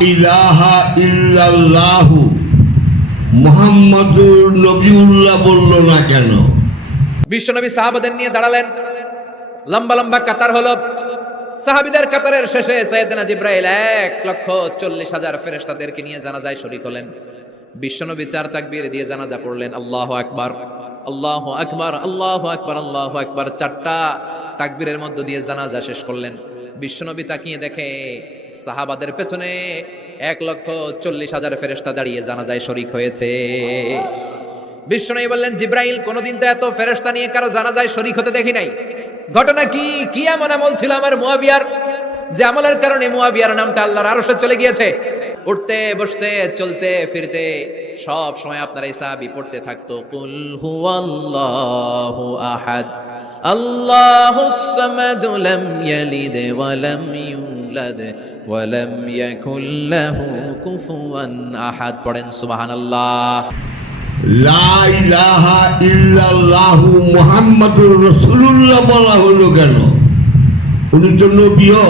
ইলাহা ইল্লাল্লাহু। মুহাম্মাদুর নবিউল্লাহ বলল না কেন? বিশ্বনবী সাহাবাদের নিয়ে দাঁড়ালেন। লম্বা লম্বা কাতার হলো। সাহাবিদের কাতারের শেষে সৈয়দনা জিব্রাইল এক লক্ষ চল্লিশ হাজার ফেরেশতাদেরকে নিয়ে জানাজায় শরীক হলেন। বিশ্বনবী চার তাকবীর দিয়ে জানাজা পড়লেন। আল্লাহ আকবার আল্লাহ আকবার আল্লাহ আকবার আল্লাহ আকবার। চারটা তাকবীরের মধ্য দিয়ে জানাজা শেষ করলেন। বিশ্বনবী তাকিয়ে দেখে সাহাবাদের পেছনে এক লক্ষ চল্লিশ হাজার ফেরেশতা দাঁড়িয়ে জানাজায় শরিক হয়েছে। বিষ্ণু বললেন, জিব্রাইল, কোনদিন তো এত ফেরেশতা নিয়ে কারও জানাজায় শরীক হতে দেখি নাই। ঘটনা কি? কি এমন আমল ছিল আমার মুয়াবিয়ার? যে আমলের কারণে মুয়াবিয়ার নামটা আল্লাহর আরশে চলে গিয়েছে। উঠতে, বসতে, চলতে, ফিরতে, সব সময় আপনার এই সাহাবি পড়তে থাকতো। কুল হুয়াল্লাহু আহাদ, আল্লাহুস সামাদ ইয়ালিদ ওয়া ইউলাদ ওয়া লাম ইয়াকুল লাহু কুফুয়ান আহাদ পড়েন সুবহানাল্লাহ লা ইলাহা ইল্লাল্লাহু মুহাম্মাদুর রাসূলুল্লাহ বলা হলো কেন? উনি তো নবীও।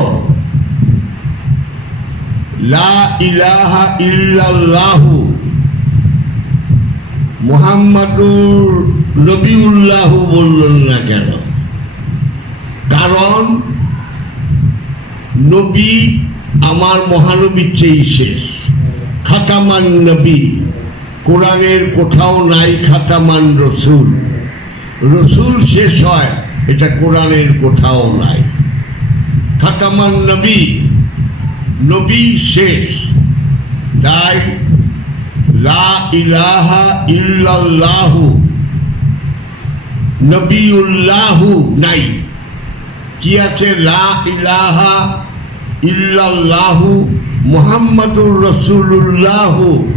লা ইলাহা ইল্লাল্লাহু মুহাম্মাদুর নবিউল্লাহ বললেন না কেন? কারণ নবী আমার মহানবীর চেয়ে শেষ। খাতামান নবী। কোরআনের কোথাও নাই খাতামান রসুল। রসুল শেষ হয়, এটা কোরআনের কোথাও নাই। খাতামান নবী। নবী শেষ। তাই লা ইলাহা ইল্লাল্লাহু। নবিউল্লাহু নাই। কি আছে? লা ইলাহা ইল্লাল্লাহু মুহাম্মাদুর রাসূলুল্লাহু।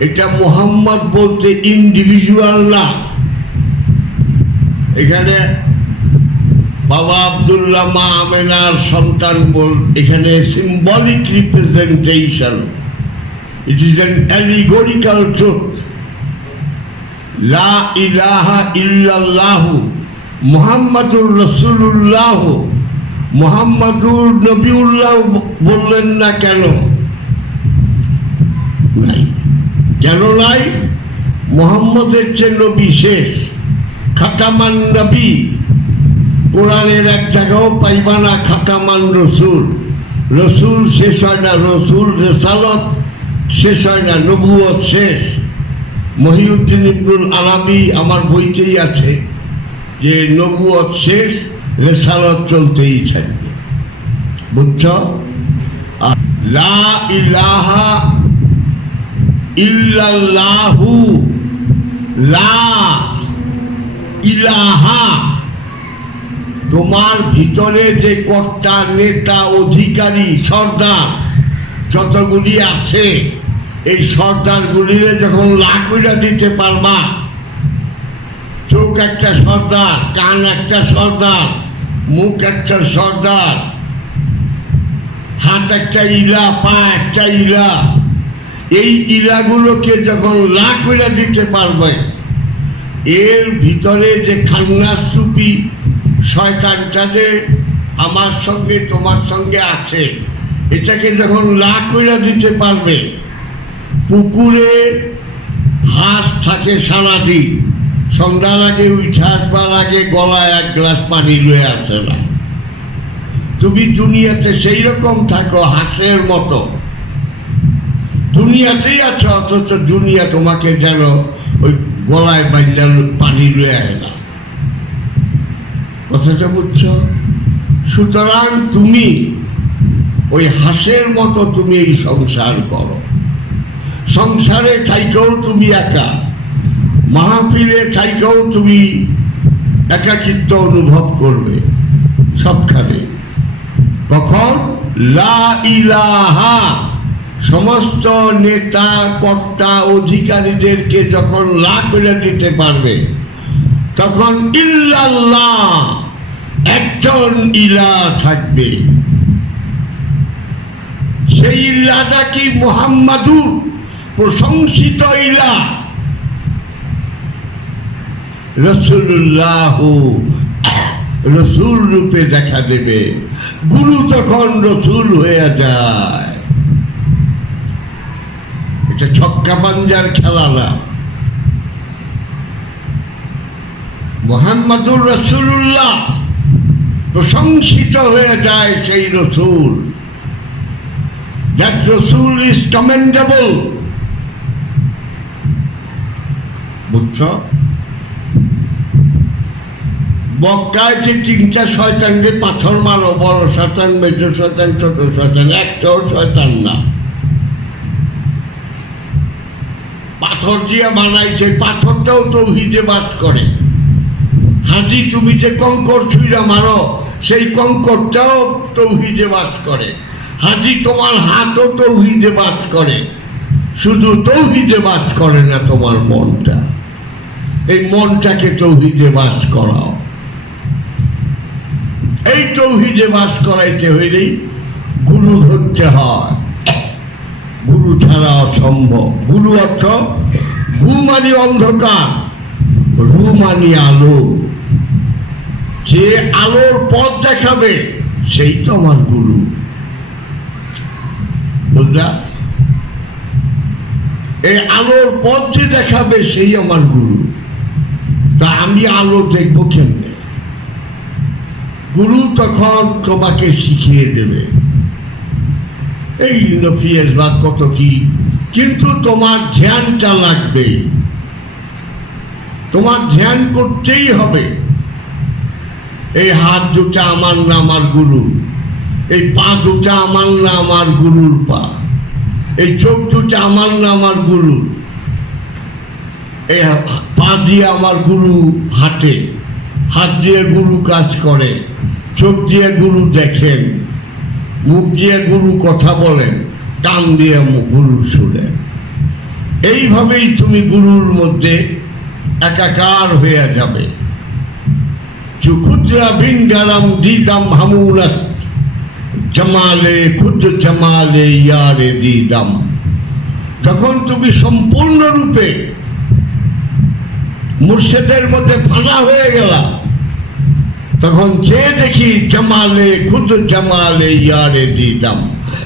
এটা মোহাম্মদ বলতে ইন্ডিভিজুয়াল না। এখানে বাবা আব্দুল্লাহ মা আমেনার সন্তান বল এখানে symbolic representation it is an allegorical truth লা ইলাহা ইল্লাল্লাহু মুহাম্মাদুর রাসূলুল্লাহ। মুহাম্মাদুর নবিউল্লাহ বললেন না কেন? নাই। কেন নাই? মোহাম্মদের চেয়ে নবী শেষ। খাতামান নবী। কোরআনের এক জায়গাও পাইবা না খাতামান রসুল। রসুল শেষ হয় না রসুল রেসালত, শেষ হয় না নবুয়ত শেষ। মহিউদ্দিন ইবনুল আলামী আমার বইতেই আছে যে নবুয়ত শেষ রেসালত চলতেই থাকবে। বুঝছ? লা ইলাহা ইল্লাল্লাহু লা ইলাহা। তোমার ভিতরে যে কর্তা, নেতা, অধিকারী, সর্দার যতগুলি আছে, এই সর্দারগুলিরে যখন লাকুইরা দিতে পারবা, চোখ একটা সর্দার, কান একটা সর্দার মুখ একটা সর্দার, হাত একটা ইলা, পা একটা ইলা। এই ইলাগুলোকে যখন লাখ করে দিতে পারবে, এর ভিতরে যে খান্নাসুপি শয়তানটা যে আমার সঙ্গে, তোমার সঙ্গে আছে, এটাকে যখন লাখ করে দিতে পারবে, পুকুরে হাঁস থাকে সারাদিন। সন্ধ্যার আগে উঠে আসবার আগে গলায় এক গ্লাস পানি লয়ে আসে না। তুমি দুনিয়াতে সেই রকম থাকো, হাঁসের মতো। দুনিয়াতেই আছো, অথচ দুনিয়া তোমাকে যেন ওই গলায় বান্ধাল পানি লয়ে আসে না। কথাটা বুঝছ? সুতরাং তুমি ওই হাঁসের মতো তুমি এই সংসার করো। সংসারে থাইকেও তুমি একা। মাহফিলে থাইকেও তুমি একাকিত্ব অনুভব করবে, সবখানে। কখন লা ইলাহা, সমস্ত নেতা, কর্তা, অধিকারীদেরকে যখন লা করে দিতে পারবে, তখন ইল্লাল্লাহ একজন ইলা থাকবে। সেই ইল্লাটা কি মোহাম্মদুর? প্রশংসিত ইলা। রসুল্লাহ রসুল রূপে দেখা দেবে। গুরু তখন রসুল হয়ে যায়। এটা ছক্কা পাঞ্জার খেলা না। মোহাম্মদুর রসুল্লাহ প্রশংসিত হয়ে যায় সেই রসুল। দ্যাট রসুল ইজ কমেন্ডেবল বুঝছ? বক্কায় যে তিনটা শয়তানকে পাথর মারো, বড় শয়তান, মেজ শয়তান, ছোট শয়তান, একটাও শয়তান না। পাথর দিয়ে বানাইছে পাথরটাও তো হিজে বাদ করে। হাজি, তুমি যে কঙ্কর ছুঁড়া মারো, সেই কঙ্করটাও তৌহিদে বাস করে। হাজি, তোমার হাতও তৌহিদে বাস করে। শুধু তৌহিদে বাস করে না তোমার মনটা। এই মনটাকে তৌহিদে বাস করাও। এই তৌহিদে বাস করাইতে হইলেই গুরু ধরতে হয়। গুরু ছাড়া অসম্ভব। গুরু অর্থ ঘু মানে অন্ধকার রু মানে আলো। যে আলোর পথ দেখাবে, সেই তো আমার গুরু। বুঝলা? এই আলোর পথ যে দেখাবে, সেই আমার গুরু। তা আমি আলো দেখব কেমনে? গুরু তখন তোমাকে শিখিয়ে দেবে। এই নফিয়েস বা কত কি? কিন্তু তোমার ধ্যানটা লাগবে। তোমার ধ্যান করতেই হবে। এই হাত দুটা আমার না আমার গুরু এই পা দুটা আমার না আমার গুরুর পা, এই চোখ দুটা আমার না আমার গুরু এই পা দিয়ে আমার গুরু হাঁটে। হাত দিয়ে গুরু কাজ করে, চোখ দিয়ে গুরু দেখেন, মুখ দিয়ে গুরু কথা বলেন, কান দিয়ে গুরু শুনেন। এইভাবেই তুমি গুরুর মধ্যে একাকার হয়ে যাবে। চুকুদ্রা ভিঙ্গারাম দিদাম হামুলাস জমালে খুদ জমালে ইয়ারে দিদাম। যখন তুমি সম্পূর্ণরূপে মুর্শেদের মধ্যে ফানা হয়ে গেলা। তখন যে দেখি জমালে খুদ জমালে, ইয়ারে দিদাম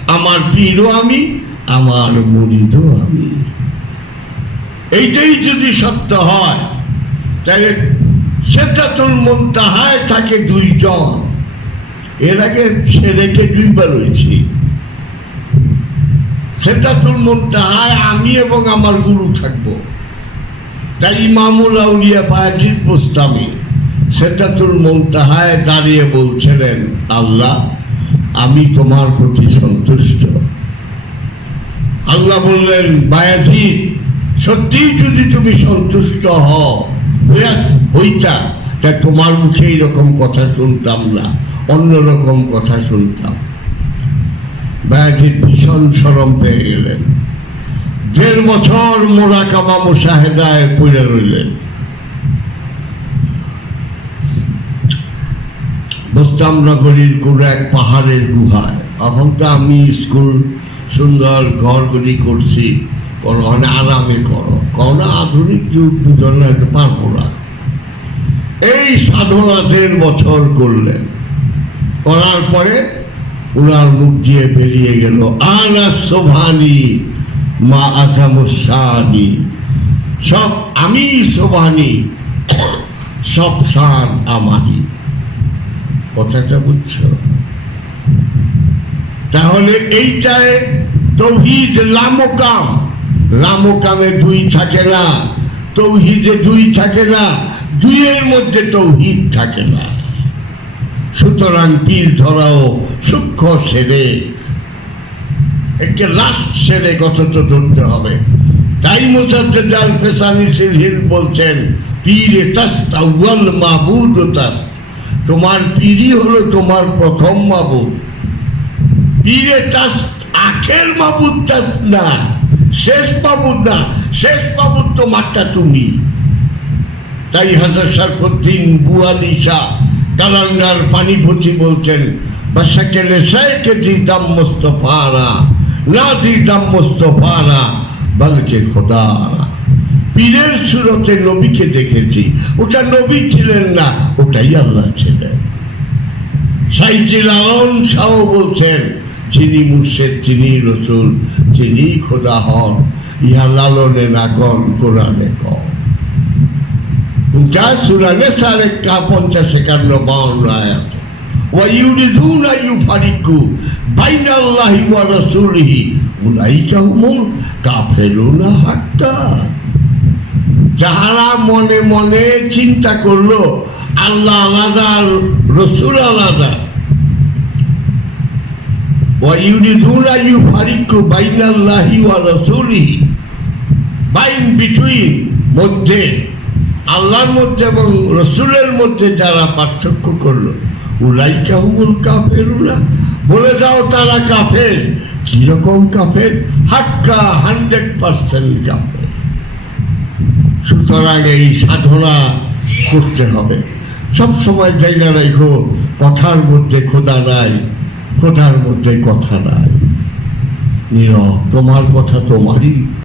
আমার পীরও আমি, আমার মুরিদও আমি। এইটাই যদি সত্য হয়, তাহলে সেটাতুল মন্তাহায় থাকে দুইজন। এর আগে সে রেখে দুইবার রয়েছি সেটাতুল মন্তাহায় আমি এবং আমার গুরু থাকব। তাই ইমামুল আউলিয়া বায়াজিদ বুস্তামি সেটাতুল মন্তাহায় দাঁড়িয়ে বলছিলেন, আল্লাহ, আমি তোমার প্রতি সন্তুষ্ট। আল্লাহ বললেন বায়াজিদ সত্যি যদি তুমি সন্তুষ্ট হইতা। তা তোমার মুখে এইরকম কথা শুনতাম না, অন্যরকম কথা শুনতাম। বায়াজিদ ভীষণ সরম পেয়ে গেলেন। দেড় বছর মোরাকামা মুশাহেদায় পড়ে রইলেন। বস্তাম নগরীর কোনো এক পাহাড়ের গুহায়। এখন তো আমি স্কুল সুন্দর ঘরগুলি করছি করো মানে আরামে করো। করো আধুনিক যুগ, দুজন পারব না। এই সাধনা দেড় বছর করলেন। করার পরে ওনার মুখ দিয়ে বেরিয়ে গেল, আনা শোভানি মা আসামুসানি সব আমি শোভানি সব সান আমারই। কথাটা বুঝছ? তাহলে এইটায় তৌহিদ লামকাম। লামকামে দুই থাকে না, তৌহিদে দুই থাকে না, দুইয়ের মধ্যে তৌহিদ থাকে না। সুতরাং পীর ধরাও সূক্ষ্ম সেরে একটা লাস্ট সেরে কতটা ধরতে হবে। তাই মোসাদ্দেদ ফেসানি সিলহিল বলছেন আউয়াল মাহবুদ তাস্ত তোমার পীরই হলো তোমার প্রথম মাবুদ। পীরে তাস, আখের মাবুদ তাস না, শেষ মাবুদ না, শেষ মাবুদ তোমারটা তুমি। তাই হাজার সারফুদ্দিন বুয়ালি শাহ কালাঙ্গার পানিপতি বলছেন বাসাকেলে শেখে দিতাম মোস্তফারা না দিদাম খোদা পীরের সুরতে নবীকে দেখেছি, ওটা নবী ছিলেন না, ওটাই আল্লাহ ছিলেন। সাইজিল আলম শাহ বলছেন, যিনি মুর্শেদ তিনি রসুল, যিনি খোদা হন, ইহা লালনে না কন, কোরআনে কন। যা সুরানে সাড়ে পঞ্চাশ একান্ন বাউন্ন আয়াত। ওয়াইউরিদুন আইউ ফারিকু بين الله ورسوله أولئك هم الكافرون حقا যাহারা মনে মনে চিন্তা করলো আল্লাহ আলাদা আর রসুল আলাদা ويريدون أن يفرقوا بين الله ورسوله বাইন বিটুইন মধ্যে আল্লাহর মধ্যে এবং রসুলের মধ্যে যারা পার্থক্য করলো উলাইকা হুমুল কাফেরুলা বলে দাও তারা কাফের। কীরকম কাফের? হাক্কা, হান্ড্রেড পার্সেন্ট কাফের। সুতরাং এই সাধনা করতে হবে। সবসময় জায়গা রেখো, কথার মধ্যে খোদা নাই, খোদার মধ্যে কথা নাই। নীরব, তোমার কথা তোমারই।